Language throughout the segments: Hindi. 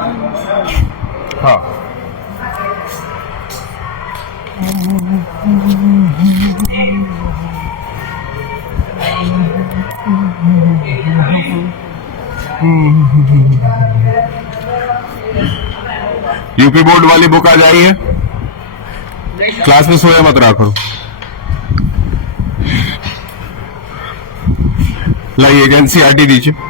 हाँ, यूपी बोर्ड वाली बुक आ जाई है, क्लास में सोया मत रहा करो। लाइए एनसीईआरटी दीजिए।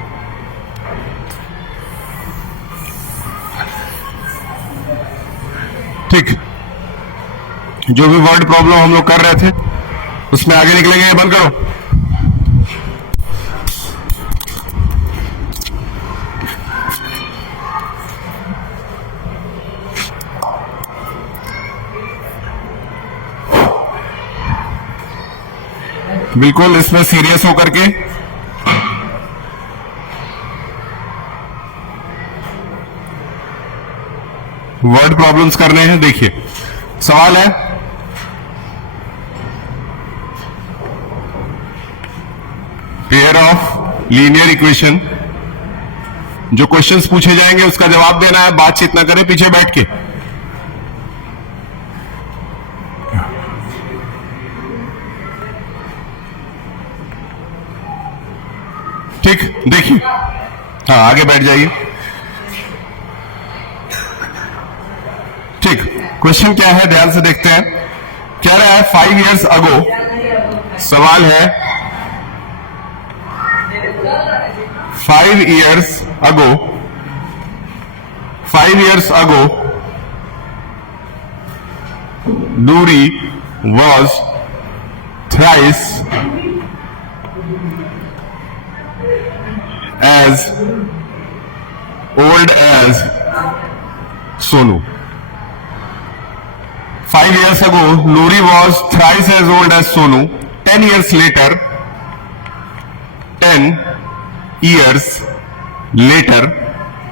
ठीक, जो भी वर्ड प्रॉब्लम हम लोग कर रहे थे उसमें आगे निकलेंगे। बंद करो। बिल्कुल इसमें सीरियस होकर के वर्ड प्रॉब्लम्स करने हैं। देखिए सवाल है, पेयर ऑफ लीनियर इक्वेशन। जो क्वेश्चंस पूछे जाएंगे उसका जवाब देना है, बातचीत ना करें पीछे बैठ के। ठीक, देखिए, हाँ आगे बैठ जाइए। ठीक, क्वेश्चन क्या है ध्यान से देखते हैं। क्या रहा है, 5 years अगो, सवाल है 5 years ago Nuri was thrice as old as Sonu. 5 years ago, Nuri was thrice as old as Sonu. 10 years later, 10 years later,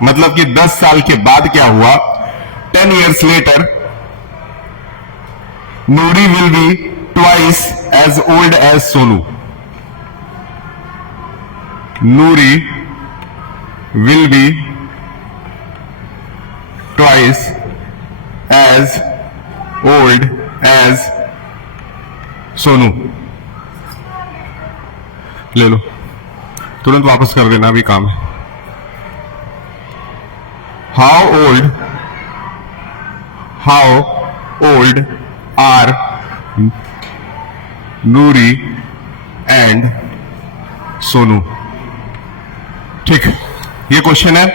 मतलब कि 10 साल के बाद क्या हुआ, 10 years later, Nuri will be twice as old as Sonu. Nuri will be twice as old as Sonu. ले लो, तुरंत वापस कर देना, अभी काम है। How old are Nuri and Sonu? ठीक, ये क्वेश्चन है।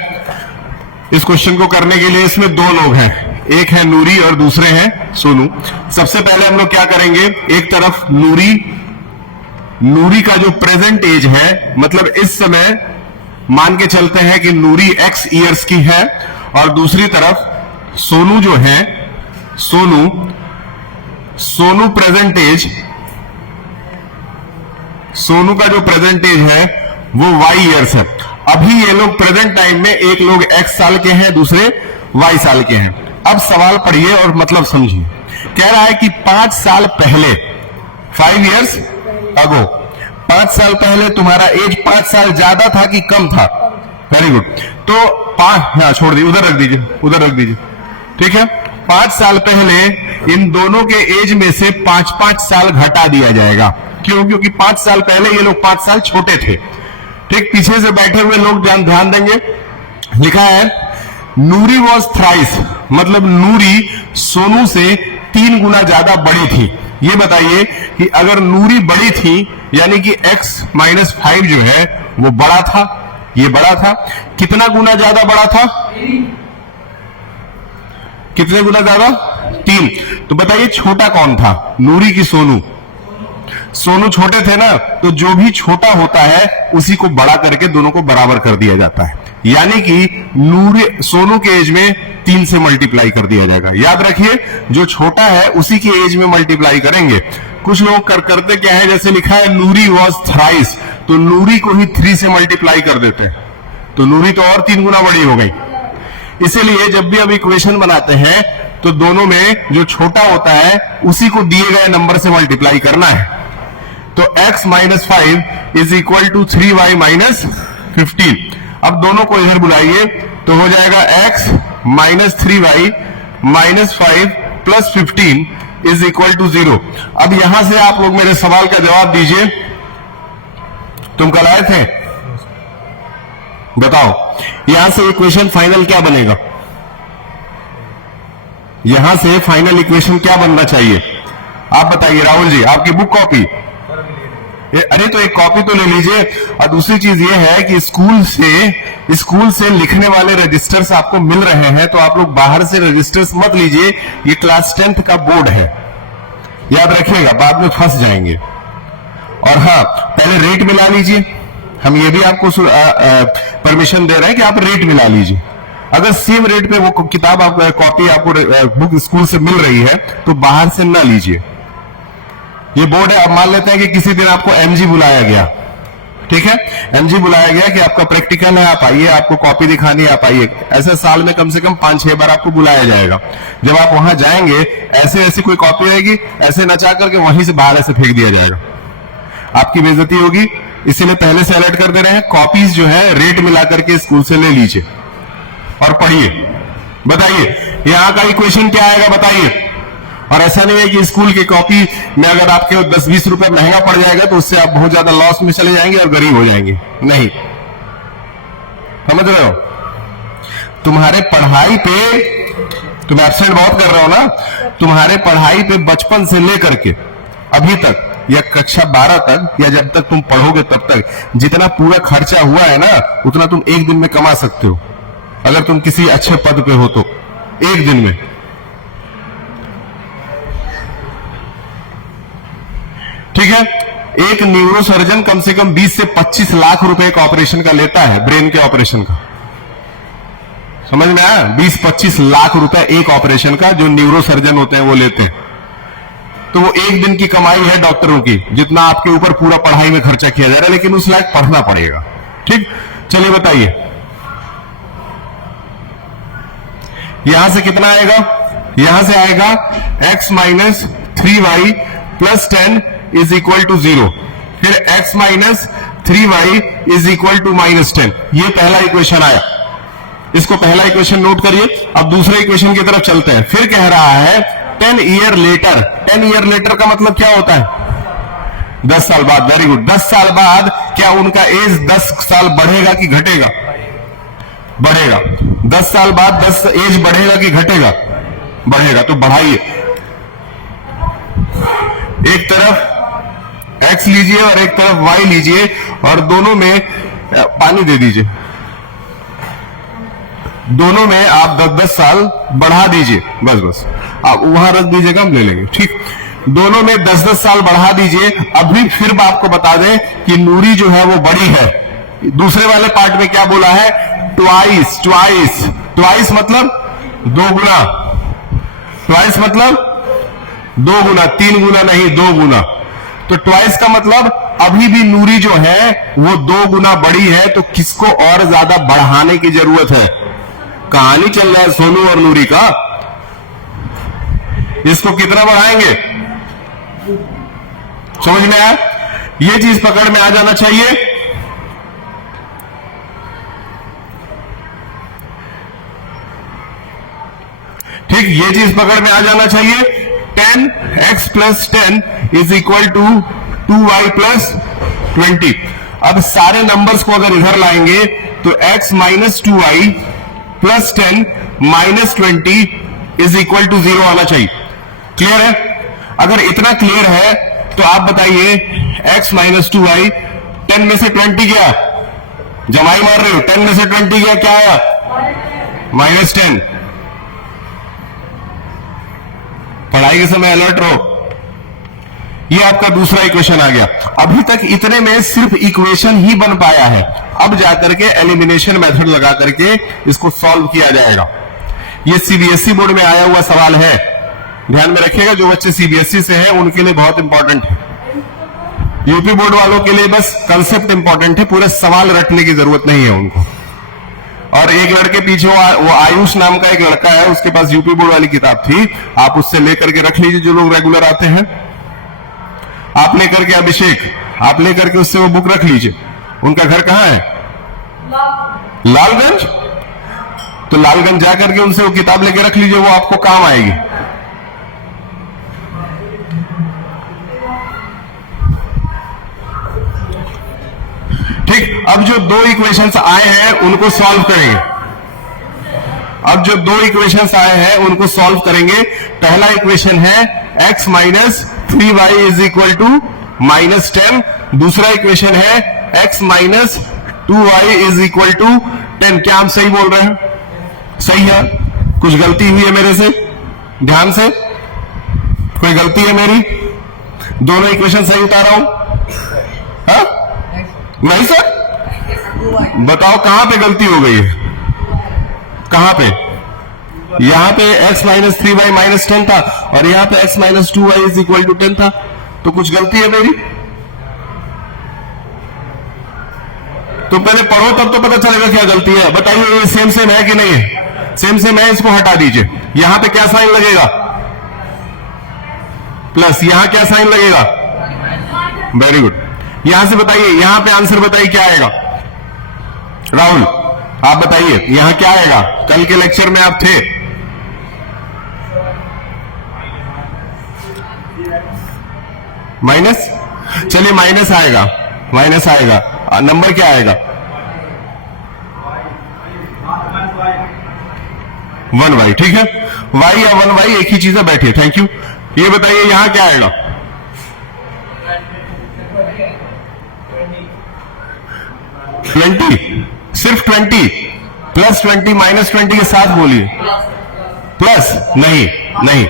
इस क्वेश्चन को करने के लिए इसमें दो लोग हैं, एक है नूरी और दूसरे हैं सोनू। सबसे पहले हम लोग क्या करेंगे, एक तरफ नूरी का जो प्रेजेंट एज है, मतलब इस समय मान के चलते हैं कि नूरी x ईयर्स की है, और दूसरी तरफ सोनू जो है, सोनू प्रेजेंट एज, सोनू का जो प्रेजेंट एज है वो y ईयर्स है। अभी ये लोग प्रेजेंट टाइम में, एक लोग x साल के हैं, दूसरे y साल के हैं। अब सवाल पढ़िए और मतलब समझिए। कह रहा है कि 5 साल पहले, 5 years ago, 5 साल पहले तुम्हारा एज 5 साल ज्यादा था कि कम था? Very good. तो 5, हाँ छोड़ दीजिए, उधर रख दीजिए, ठीक है। 5 साल पहले इन दोनों के एज में से 5-5 साल घटा दिया जाएगा। क्यों? क्योंकि 5 साल पहले ये लोग 5 साल छोटे थे। ठीक, पीछे से बैठे हुए लोग ध्यान देंगे। लिखा है नूरी वॉज थ्राइस, मतलब नूरी सोनू से 3 गुना ज्यादा बड़ी थी। ये बताइए कि अगर नूरी बड़ी थी, यानी कि x-5 जो है वो बड़ा था, ये बड़ा था, कितना गुना ज्यादा बड़ा था? कितने गुना ज्यादा? 3। तो बताइए छोटा कौन था, नूरी की सोनू? सोनू छोटे थे ना, तो जो भी छोटा होता है उसी को बड़ा करके दोनों को बराबर कर दिया जाता है। यानी कि सोनू के एज में 3 से मल्टीप्लाई कर दिया जाएगा। याद रखिए, जो छोटा है उसी के एज में मल्टीप्लाई करेंगे। कुछ लोग करते क्या है, जैसे लिखा है नूरी वॉज थ्राइस, तो नूरी को ही 3 से मल्टीप्लाई कर देते हैं, तो नूरी तो और 3 गुना बड़ी हो गई। इसीलिए जब भी हम इक्वेशन बनाते हैं तो दोनों में जो छोटा होता है उसी को दिए गए नंबर से मल्टीप्लाई करना है। तो x-5 is equal to 3y-15। अब दोनों को इधर बुलाइए तो हो जाएगा x minus 3y minus 5 plus 15 is equal to 0। अब यहां से आप लोग मेरे सवाल का जवाब दीजिए। तुम कल आए थे, बताओ यहां से इक्वेशन फाइनल क्या बनेगा? यहां से फाइनल इक्वेशन क्या बनना चाहिए आप बताइए। राहुल जी, आपकी बुक कॉपी? अरे तो एक कॉपी तो ले लीजिए। और दूसरी चीज ये है कि स्कूल से लिखने वाले रजिस्टर्स आपको मिल रहे हैं, तो आप लोग बाहर से रजिस्टर्स मत लीजिए। ये क्लास 10th का बोर्ड है, याद रखिएगा, बाद में फंस जाएंगे। और हाँ, पहले रेट मिला लीजिए। हम ये भी आपको परमिशन दे रहे हैं कि आप रेट मिला लीजिए। अगर सेम रेट पे वो किताब आपको, कॉपी आपको बुक स्कूल से मिल रही है तो बाहर से ना लीजिए। ये बोर्ड है। अब मान लेते हैं कि किसी दिन आपको एमजी बुलाया गया, ठीक है, एमजी बुलाया गया कि आपका प्रैक्टिकल है, आप आइए, आपको कॉपी दिखानी है, आप आइए। ऐसे साल में कम से कम 5-6 बार आपको बुलाया जाएगा। जब आप वहां जाएंगे, ऐसे ऐसी कोई कॉपी रहेगी, ऐसे नचा करके वहीं से बाहर ऐसे फेंक दिया जाएगा, आपकी बेइज्जती होगी। इसीलिए पहले से अलर्ट कर दे रहे हैं, कॉपीज जो है रेट मिला करके स्कूल से ले लीजिए और पढ़िए। बताइए यहां का इक्वेशन क्या आएगा, बताइए। और ऐसा नहीं है कि स्कूल की कॉपी में अगर आपके 10-20 रुपए महंगा पड़ जाएगा तो उससे आप बहुत ज्यादा लॉस में चले जाएंगे और गरीब हो जाएंगे, नहीं, समझ रहे हो? तुम्हारे पढ़ाई पे, तुम एब्सेंट बहुत कर रहे हो ना, तुम्हारे पढ़ाई पे बचपन से लेकर के अभी तक, या कक्षा 12 तक, या जब तक तुम पढ़ोगे तब तक जितना पूरा खर्चा हुआ है ना, उतना तुम एक दिन में कमा सकते हो अगर तुम किसी अच्छे पद पे हो तो, एक दिन में। ठीक है, एक न्यूरोसर्जन कम से कम 20 से 25 लाख रुपए का ऑपरेशन का लेता है, ब्रेन के ऑपरेशन का। समझ में आया? 20-25 लाख रुपए एक ऑपरेशन का जो न्यूरोसर्जन होते हैं वो लेते हैं। तो वो एक दिन की कमाई है डॉक्टरों की, जितना आपके ऊपर पूरा पढ़ाई में खर्चा किया जा रहा है, लेकिन उस लायक पढ़ना पड़ेगा। ठीक, चलिए बताइए यहां से कितना आएगा? यहां से आएगा x minus 3y plus 10 is equal to 0। फिर x minus 3y is equal to minus 10। ये पहला इक्वेशन आया, इसको पहला इक्वेशन नोट करिए। अब दूसरे इक्वेशन की तरफ चलते हैं। फिर कह रहा है 10 ईयर लेटर। 10 ईयर लेटर का मतलब क्या होता है? 10 साल बाद। Very good. 10 साल बाद क्या उनका एज 10 साल बढ़ेगा कि घटेगा? बढ़ेगा। 10 साल बाद 10 एज बढ़ेगा कि घटेगा? बढ़ेगा। तो बढ़ाइए, एक तरफ x लीजिए और एक तरफ y लीजिए और दोनों में पानी दे दीजिए, दोनों में आप 10-10 साल बढ़ा दीजिए। बस बस आप वहां रख दीजिएगा, हम ले लेंगे। ठीक, दोनों में 10-10 साल बढ़ा दीजिए। अभी फिर आपको बता दें कि नूरी जो है वो बड़ी है। दूसरे वाले पार्ट में क्या बोला है? ट्वाइस। ट्वाइस, ट्वाइस मतलब 2 गुना। ट्वाइस मतलब 2 गुना, 3 गुना नहीं, 2 गुना। तो ट्वाइस का मतलब अभी भी नूरी जो है वो 2 गुना बड़ी है, तो किसको और ज्यादा बढ़ाने की जरूरत है? कहानी चल रहा है सोनू और नूरी का, इसको कितना बढ़ाएंगे? समझ में आया? ये चीज पकड़ में आ जाना चाहिए। ठीक, ये चीज पकड़ में आ जाना चाहिए। 10x plus 10 is equal to 2y plus 20। अब सारे नंबर्स को अगर इधर लाएंगे तो x minus 2y plus 10 minus 20 is equal to 0 आना चाहिए। क्लियर है? अगर इतना क्लियर है तो आप बताइए x माइनस 2y, 10 में से 20 गया, जमाई मार रहे हो, 10 में से 20 गया, क्या आया? माइनस 10। पढ़ाई के समय अलर्ट रहो। ये आपका दूसरा इक्वेशन आ गया। अभी तक इतने में सिर्फ इक्वेशन ही बन पाया है, अब जाकर के एलिमिनेशन मेथड लगा करके इसको सॉल्व किया जाएगा। ये सीबीएसई बोर्ड में आया हुआ सवाल है, ध्यान में रखिएगा। जो बच्चे सीबीएसई से हैं उनके लिए बहुत इंपॉर्टेंट है। यूपी बोर्ड वालों के लिए बस कंसेप्ट इंपॉर्टेंट है, पूरे सवाल रटने की जरूरत नहीं है उनको। और एक लड़के पीछे वो आयुष नाम का एक लड़का है, उसके पास यूपी बोर्ड वाली किताब थी, आप उससे लेकर के रख लीजिए। जो लोग रेगुलर आते हैं आप लेकर के, अभिषेक आप लेकर के उससे वो बुक रख लीजिए। उनका घर कहाँ है? लालगंज, तो लालगंज जाकर के उनसे वो किताब लेके रख लीजिए, वो आपको काम आएगी। ठीक, अब जो दो इक्वेशंस आए हैं उनको सॉल्व करेंगे। अब जो दो इक्वेशंस आए हैं उनको सॉल्व करेंगे। पहला इक्वेशन है x minus 3y is equal to -10। दूसरा इक्वेशन है x minus 2y is equal to 10। क्या हम सही बोल रहे हैं? सही है। कुछ गलती हुई है मेरे से? ध्यान से, कोई गलती है मेरी? दोनों इक्वेशन सही उतारा हूं? हाँ? नहीं सर, बताओ कहां पे गलती हो गई है? कहां पे? यहां पे x माइनस 3y माइनस 10 था और यहां पे x minus 2y is equal to 10 था, तो कुछ गलती है मेरी? तो पहले पढ़ो तब तो पता चलेगा क्या गलती है। बताइए ये सेम सेम है कि नहीं है? सेम सेम है, इसको हटा दीजिए। यहां पे क्या साइन लगेगा? प्लस। यहां क्या साइन लगेगा? Very good. यहां से बताइए, यहां पे आंसर बताइए क्या आएगा? राहुल आप बताइए यहां क्या आएगा? कल के लेक्चर में आप थे। माइनस, चलिए माइनस आएगा, माइनस आएगा। नंबर क्या आएगा? 1y। ठीक है, y या 1y एक ही चीज है, बैठिए। Thank you. ये बताइए यहां क्या आएगा? 20, सिर्फ 20, प्लस 20 माइनस 20 के साथ बोलिए। प्लस नहीं, नहीं,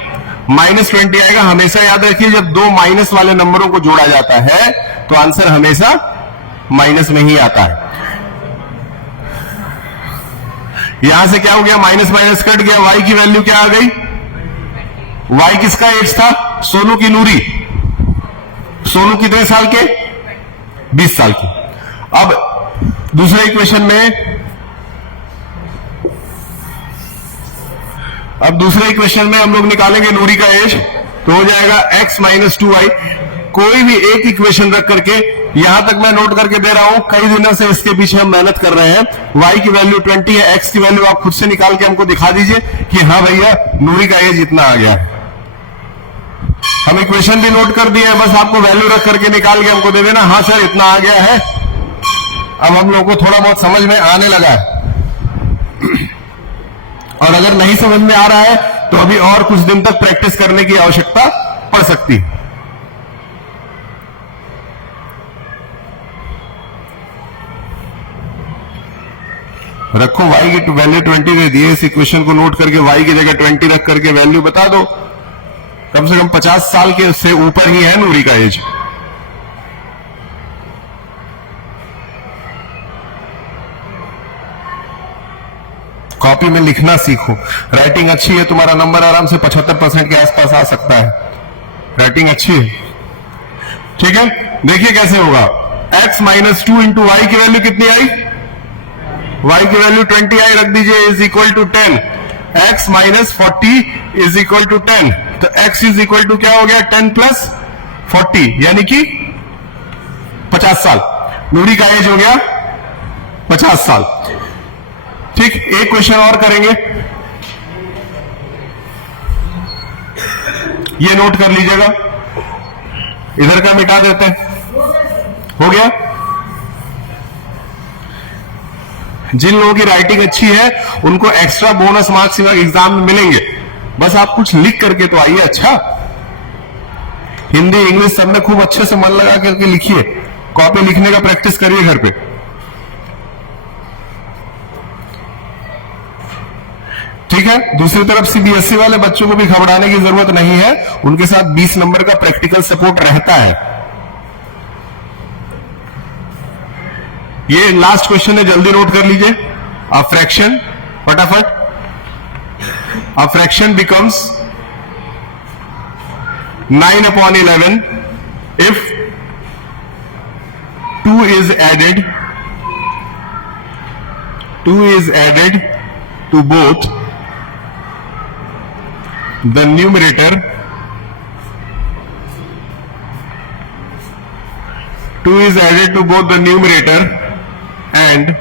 -20 आएगा। हमेशा याद रखिए जब दो माइनस वाले नंबरों को जोड़ा जाता है तो आंसर हमेशा माइनस में ही आता है। यहां से क्या हो गया? माइनस माइनस कट गया, y की वैल्यू क्या आ गई? y किसका एज था? सोनू की नूरी। सोनू कितने साल के? 20 साल की। अब दूसरे इक्वेशन में, अब दूसरे इक्वेशन में हम लोग निकालेंगे नूरी का एज, तो हो जाएगा x माइनस 2y। कोई भी एक इक्वेशन रख करके, यहां तक मैं नोट करके दे रहा हूं, कई दिनों से इसके पीछे हम मेहनत कर रहे हैं। y की वैल्यू 20 है, x की वैल्यू आप खुद से निकाल के हमको दिखा दीजिए कि हाँ भैया नूरी का एज इतना आ गया है। हम इक्वेशन भी नोट कर दिए, बस आपको वैल्यू रख करके निकाल के हमको दे देना, हाँ सर इतना आ गया है। अब हम लोगों को थोड़ा बहुत समझ में आने लगा है, और अगर नहीं समझ में आ रहा है तो अभी और कुछ दिन तक प्रैक्टिस करने की आवश्यकता पड़ सकती है। रखो, y की वैल्यू 20 दे दिए, इस इक्वेशन को नोट करके y की जगह 20 रख करके वैल्यू बता दो। कम से कम 50 साल के से ऊपर ही है नूरी का एज। कॉपी में लिखना सीखो। राइटिंग अच्छी है, तुम्हारा नंबर आराम से 75% के आसपास आ सकता है। राइटिंग अच्छी है, ठीक है। देखिए कैसे होगा। x माइनस 2 इंटू वाई की वैल्यू कितनी आई? y की वैल्यू 20 आई, रख दीजिए is equal to 10। x minus 40 is equal to 10, तो x इज इक्वल टू क्या हो गया? 10 प्लस 40 यानी कि 50 साल। नूरी का एज हो गया 50 साल। ठीक, एक क्वेश्चन और करेंगे, ये नोट कर लीजिएगा। इधर का मिटा देते हैं, हो गया। जिन लोगों की राइटिंग अच्छी है उनको एक्स्ट्रा बोनस मार्क्स एग्जाम में मिलेंगे। बस आप कुछ लिख करके तो आइए। अच्छा, हिंदी इंग्लिश सब में खूब अच्छे से मन लगा करके लिखिए। कॉपी लिखने का प्रैक्टिस करिए घर पे। ठीक है। दूसरी तरफ सीबीएसई वाले बच्चों को भी घबराने की जरूरत नहीं है, उनके साथ 20 नंबर का प्रैक्टिकल सपोर्ट रहता है। ये लास्ट क्वेश्चन है, जल्दी नोट कर लीजिए। अ फ्रैक्शन, फटाफट। A fraction becomes 9/11 if 2 is added to both the numerator 2 is added to both the numerator and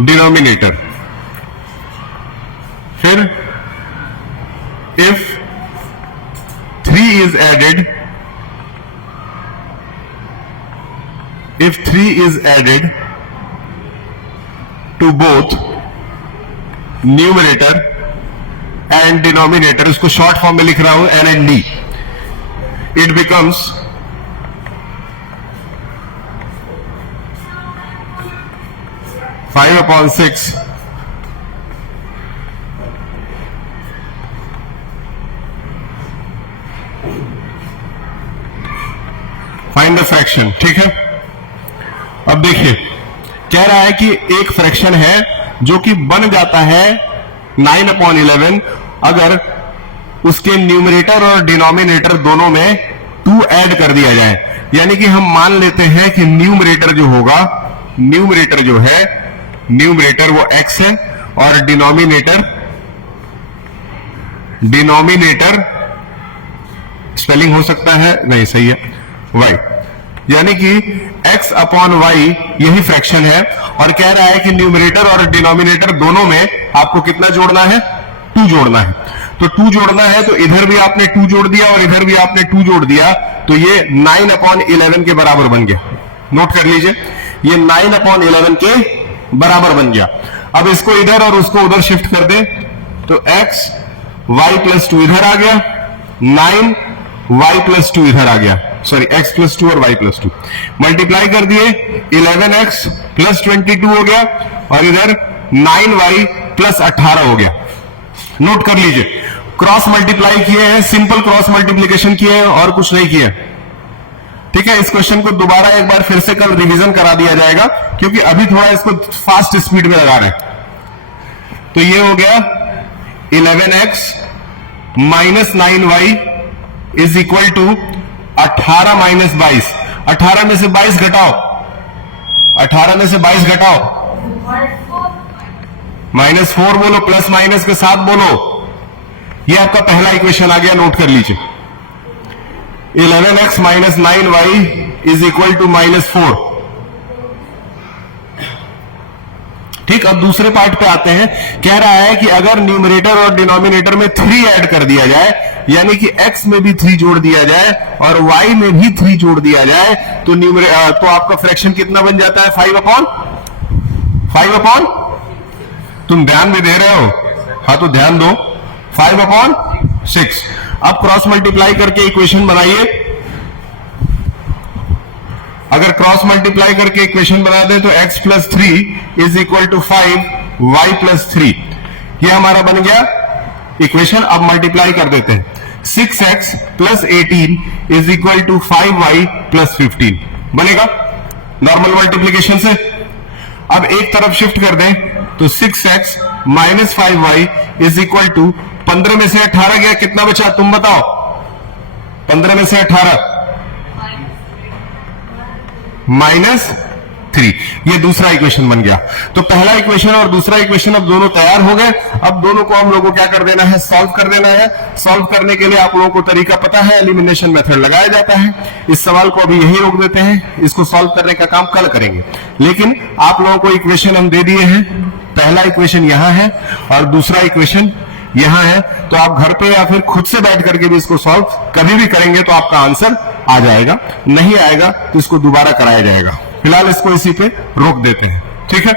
denominator. फिर if 3 is added, if 3 is added to both numerator and denominator, इसको शॉर्ट फॉर्म में लिख रहा हूं N and D, it becomes 5/6 find the fraction. ठीक है, अब देखिए कह रहा है कि एक फ्रैक्शन है जो कि बन जाता है 9/11 अगर उसके न्यूमरेटर और डिनोमिनेटर दोनों में 2 ऐड कर दिया जाए। यानी कि हम मान लेते हैं कि न्यूमरेटर जो होगा, न्यूमरेटर जो है, न्यूमरेटर वो x है और डिनोमिनेटर स्पेलिंग हो सकता है, नहीं सही है, y। यानी कि x/y यही फ्रैक्शन है और कह रहा है कि न्यूमरेटर और डिनोमिनेटर दोनों में आपको कितना जोड़ना है, 2 जोड़ना है। तो 2 जोड़ना है तो इधर भी आपने 2 जोड़ दिया और इधर भी आपने 2 जोड़ दिया, तो ये 9/11 के बराबर बन गया। नोट कर लीजिए, ये 9/11 के बराबर बन गया। अब इसको इधर और उसको उधर शिफ्ट कर दे तो x y+2 इधर आ गया, 9 y+2 इधर आ गया, सॉरी x+2 और y+2 मल्टीप्लाई कर दिए, 11x+22 हो गया और इधर 9y+18 हो गया। नोट कर लीजिए, क्रॉस मल्टीप्लाई किए हैं, सिंपल क्रॉस मल्टीप्लीकेशन किए हैं और कुछ नहीं किया। ठीक है, इस क्वेश्चन को दोबारा एक बार फिर से कल रिवीजन करा दिया जाएगा क्योंकि अभी थोड़ा इसको फास्ट स्पीड में लगा रहे हैं। तो ये हो गया 11x - 9y is equal to 18 - 22। 18 में से 22 घटाओ, 18 में से 22 घटाओ, -4 बोलो, प्लस माइनस के साथ बोलो। ये आपका पहला इक्वेशन आ गया, नोट कर लीजिए। 11x - 9y is equal to -4। ठीक, अब दूसरे पार्ट पे आते हैं। कह रहा है कि अगर न्यूमरेटर और डिनोमिनेटर में 3 ऐड कर दिया जाए, यानी कि x में भी 3 जोड़ दिया जाए और y में भी 3 जोड़ दिया जाए, तो तो आपका फ्रैक्शन कितना बन जाता है, 5/5। तुम ध्यान भी दे रहे हो, हाँ तो ध्यान दो, 5/6। अब क्रॉस मल्टीप्लाई करके इक्वेशन बनाइए। अगर क्रॉस मल्टीप्लाई करके इक्वेशन बना दे तो x+3 is equal to 5 y+3, ये हमारा बन गया इक्वेशन। अब मल्टीप्लाई कर देते हैं, 6x + 18 is equal to 5y + 15 बनेगा नॉर्मल मल्टीप्लीकेशन से। अब एक तरफ शिफ्ट कर दें तो 6x - 5y is equal to 15 में से 18 गया, कितना बचा तुम बताओ, 15 में से 18 -3। ये दूसरा इक्वेशन बन गया। तो पहला इक्वेशन और दूसरा इक्वेशन अब दोनों तैयार हो गए। अब दोनों को हम लोगों को क्या कर देना है, सॉल्व कर देना है। सॉल्व करने के लिए आप लोगों को तरीका पता है, एलिमिनेशन मेथड लगाया जाता है। इस सवाल को अभी यही रोक देते हैं, इसको सॉल्व करने का काम कल करेंगे। लेकिन आप लोगों को इक्वेशन हम दे दिए हैं, पहला इक्वेशन यहां है और दूसरा इक्वेशन यहां है। तो आप घर पे या फिर खुद से बैठ करके भी इसको सॉल्व कभी भी करेंगे तो आपका आंसर आ जाएगा, नहीं आएगा तो इसको दोबारा कराया जाएगा। फिलहाल इसको इसी पे रोक देते हैं, ठीक है।